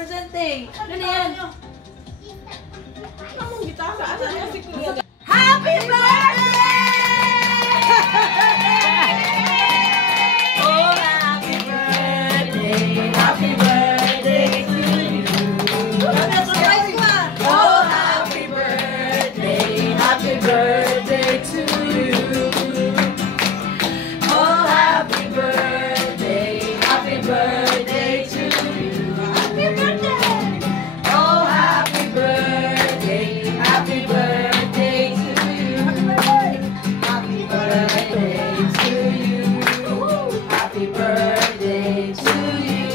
presenting. Ano yan? Anong gitara? Asan niya si Kuya? Happy birthday! Oh, happy birthday. Happy birthday to you. Oh, happy birthday. Happy birthday to you. Oh, happy birthday. Happy birthday to you. Happy birthday. Oh, happy birthday. Happy birthday to you. Happy birthday to you. Happy birthday to you.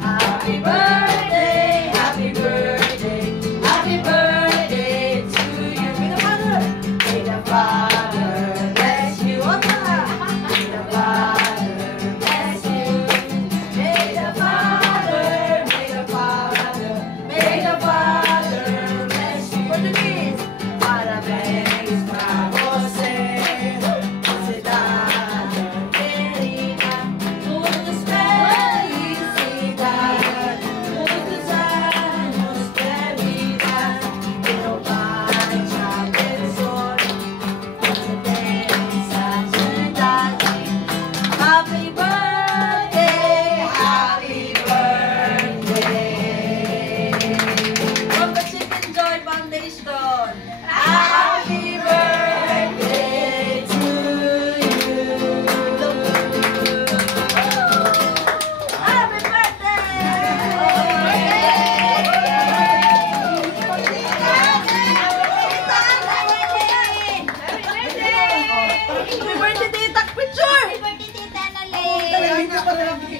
Happy birthday. Happy birthday. Happy birthday to you. May the Father bless you. May the Father bless you. May the Father, may the Father, may the Father bless you. Portuguese. Parabéns pra você, cidade querida, muitas felicidades, muitos anos de vida. Meu Pai te abençoe, você tem santidade. Happy birthday, happy birthday. From the Chicken Joy Foundation. Happy birthday to you. Happy birthday! Happy birthday, Tita! Picture! Happy birthday, Tita Nalin!